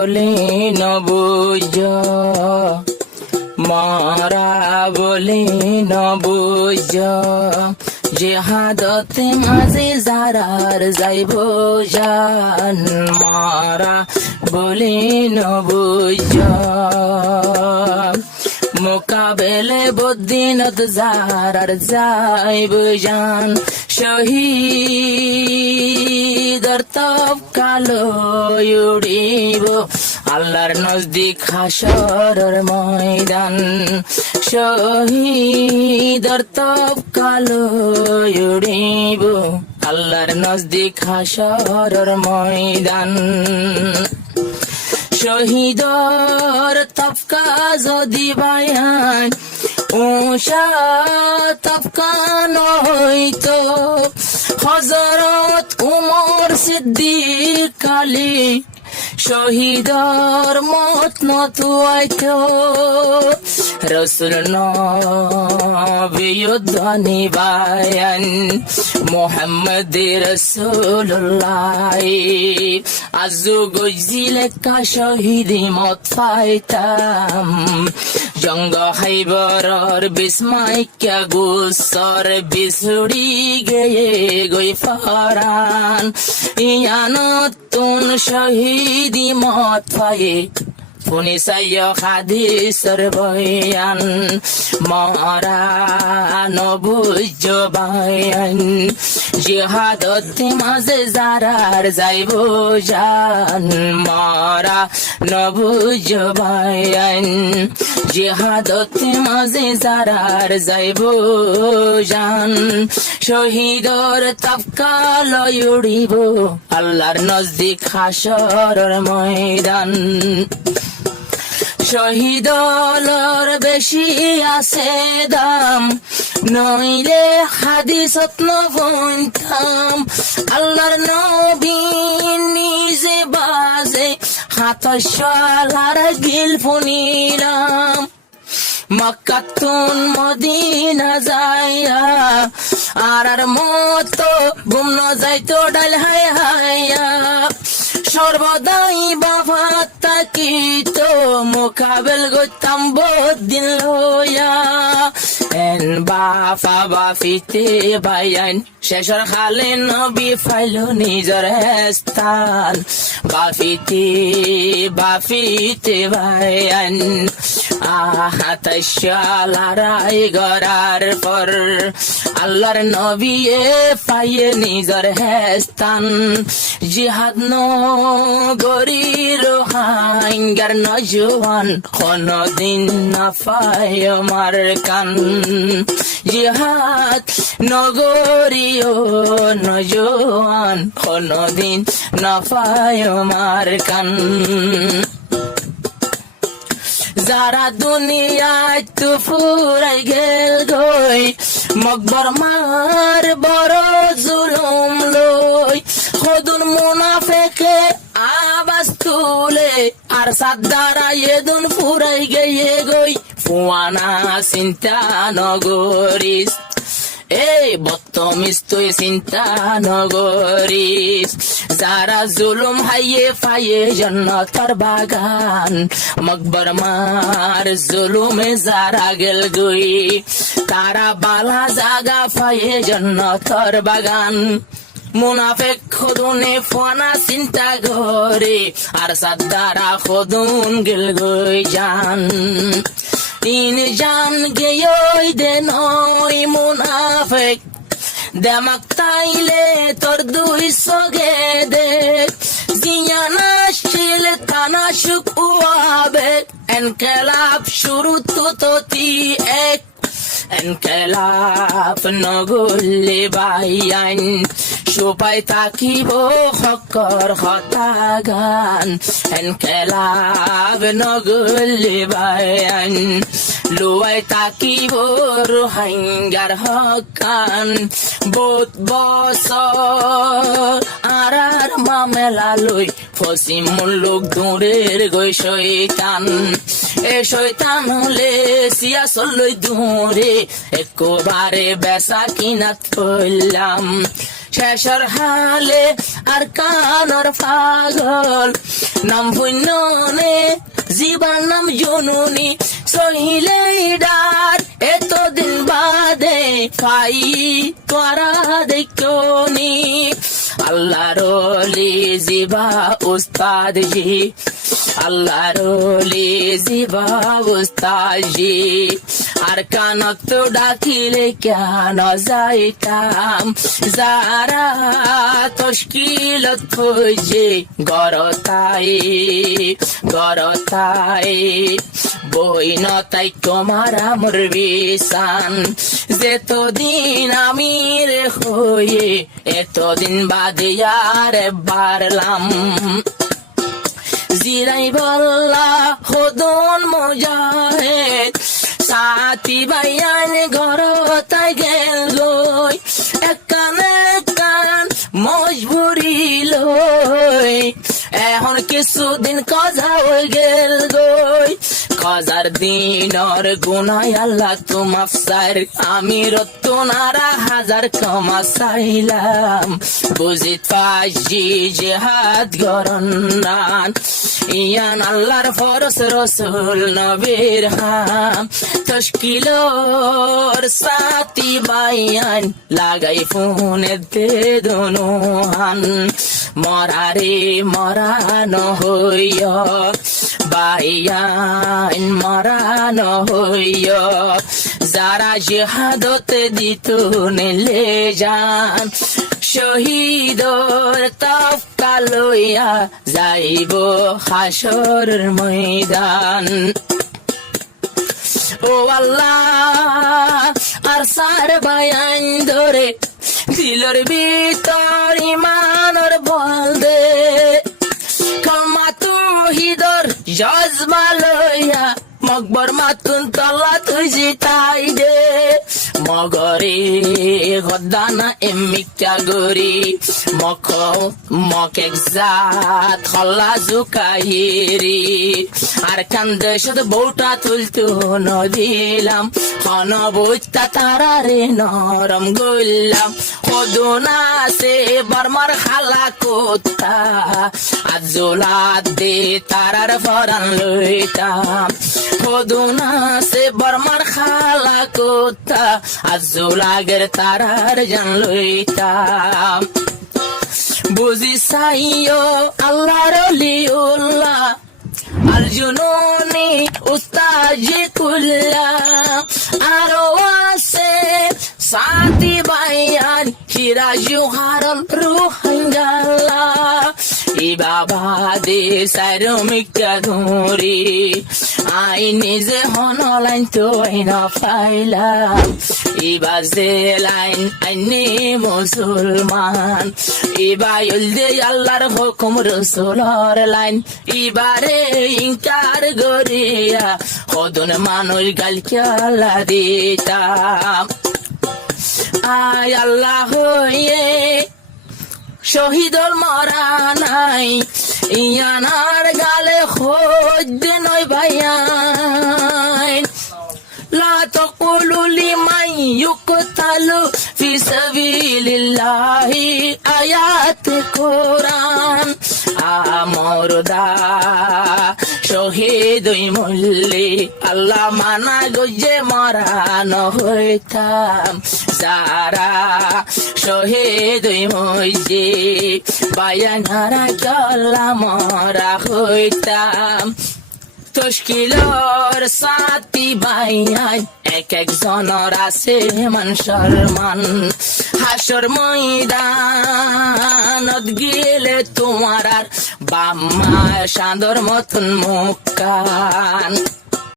বলে নবুজ মারা বলে নবুজ জেহাদতে মাঝে যারার যাইব জান মারা বলে নবুজ মোকাবেলে বদিনত যারার যাইব জান শহীদর তব কালো উড়িব আল্লাহর নজদিক হাসরের ময়দান শহীদর তব কালো উড়িব আল্লাহর নজদিক হাসরের ময়দান শহীদর তবকা যদি বায়ান উষা তবকা নয়তো হযরত উমর সিদ্দিক আলী শহীদর মত নতুয়াইতো রসুল নবীধ্বনি বায়ান মোহাম্মদ রসুল্লাহ আজু গজিলে কা শহীদি মত পাইতাম জঙ্গ হাইবরর বিস্মাইকা গুসর বিছুড়ি গয়ে গই ফারান ইয়ানত তুন শহীদি মত পায়ে পুনি সাইয় হাদিসর বয়ান মারা নবুজ বায়ান জিহাদত মাঝে যারার যাইব জান মারা নবুজ বায়ান জিহাদত মাঝে যারার যাইব জান শহীদর তবকা লয় উড়িব আল্লাহর নজদিক হাসরের ময়দান শহীদর বেশি আছে দাম নইলে হাদিসত নবইতাম আল্লাহর নবী নিজে বাজে হাতশালার গিল ফুনিলাম মক্কাতুন মদিনা যাইয়া আর মতো গুম যাইতো ডাল হায় হায়া সর্বদাই বাবা তাকিত মোকাবেল গতাম বদিন লয়া এন বাফা বাফিতে বায়ান শেষর খালে নবী ফাইল নিজর স্থান বাফিতে বাফিতে বায়ান আহাতাশালারাই গরার পর আল্লাহর নবী পাইয়ে নিজর স্থান জিহাদ নগরীর হাঙ্গার নজওয়ান কোনদিন না পায় মার কান জিহাদ নগরীয় নজওয়ান কোনদিন না পায় মার কান যারা দুনিয়ায় তো ফুরাই গেল গই মকবর মার বড় জুলুম লই খদুন মুনাফেকে আওয়াজ তুলে আর সাদ্দারা এদুন ফুরাই গিয়ে গই ফুয়ানা চিন্তা নগরিস এই বত্তমিস তুই চিন্তা নগরিস যারা জুলুম হাইয়ে ফাইয়ে জন্নতর বাগান মকবর মার জুলুমে যারা গেল গই তারা বালা জাগা ফাইয়ে জন্নতর বাগান মুনাফেক খদুনে ফনা চিন্তা করে আর সাদ্দারা খদুন গেল গই জান তিন জান গেয়ই দে নই মুনাফেক দেমাক তাইলে তোর দুই সগে দেখ জিয়ানা শিল তানা সুখ উয়াবে এনকেলাব শুরু তো এক এনকেলাব নগলে বায়ান সুপাই তাকিব হকর হতা গান এনকেলাব নগলে বায়ান লুয়াই তাকিব রোহিঙ্গার হকান বোধ বছর আর মামেলা লই ফসি মুল্লুক দূরের গই শয়তান এ শয়তান হলে সিয়া চলই দূরে একবারে বেসা কিনা থইলাম শেষর হালে আর কানর পাগল নাম পুণ্যনে জীবার নাম জননী সহিলে ডার এতদিন বাদে পাই তোরা দেখনি আল্লাহর ওলি জিবা উস্তাদ জি আল্লাহর ওলি জিবা উস্তাদ জি আর কানক তো ডাকিলে কেন যাইতাম যারা তশকিলত খুঁজে গরতাই বই নতাই তোমার আমর বিসান যেতদিন আমির হয়ে এতদিন বাদে আর বারলাম জিরাই বল্লা হদন মুজাহিদ সাথী বাইয়ান গরতাই গেল গই একান মজবুরি লই এখন কিছুদিন কজা হয়ে গেল গই কজার দিনর গুনাই আল্লাহ তোমার সার আমি রত্নারা হাজার কমা চাইলাম বুঝি পাজি জেহাদ গরন্নান ইয়ান আল্লাহর ফরস রসুল নবীর হাম তশকিলর সাথী বাইয়ান লাগাই ফোনে দে দনুহান মরারে মরানো হইয় বাইয়ান মরানো হইয় যারা জিহাদত দিত নেলে যান শহীদর তফকা লইয়া যাইব হাসর ময়দান ও আল্লাহ আর সার বায়ান ধরে দিলর ভিতর ইমানর বল দে কলমা তুহিদর জজমা লইয়া মকবর মাতুন তলা তুই জিতাই দে মগরে গদানা এমিকা গরি মক একজাত হল্লা জুকাহিরি আর কান্দে শুধু বউটা তুলতু নদিলাম অনবুতা তারারে নরম গইলাম কদুনা সে বর্মার খালা কোতা আজুলাত দে তারার ফরান লইতাম কদুনা সে বর্মার খালা কোতা আজুলাগের তারার জান লইতাম বুঝি সাইও আল্লাহর ওলিউল্লাহ আল জুনুনি উস্তাজি কুল্লা আরো আছে সাথী বাইয়ান হিরা জুহারল রুহাঙ্গালা ই বাবা দে সারমিকা ধরি আই নিজে হনলাইন তো আইনা ফাইলাম ইবাজে লাইন আইনি মুসলমান ইবাইল দে আল্লাহর হুকুম রসুলর লাইন ইবারে ইনকার গরিয়া হদন মানুষ গাল খেলা দিতাম আয় আল্লাহ হয়ে শহীদর মরা নাই ইয়ানার গালে খোঁজ নয় ভাইয়ান লা তাকুলু লিমান ইউকতালু ফি সাবিলিল্লাহি আয়াত কোরআন আমরদা শহীদ মল্লি আল্লাহ মানা গজে মরানো হইতাম যারা শহীদ মইজে বায়ানারা গলা মরা হইতাম তশকিলর সাথী বাইয়ান এক একজনের আছে মান শরমান হাসর ময়দানত গেলে তোমার আর বাম্মা সান্দর মতন মুখ কান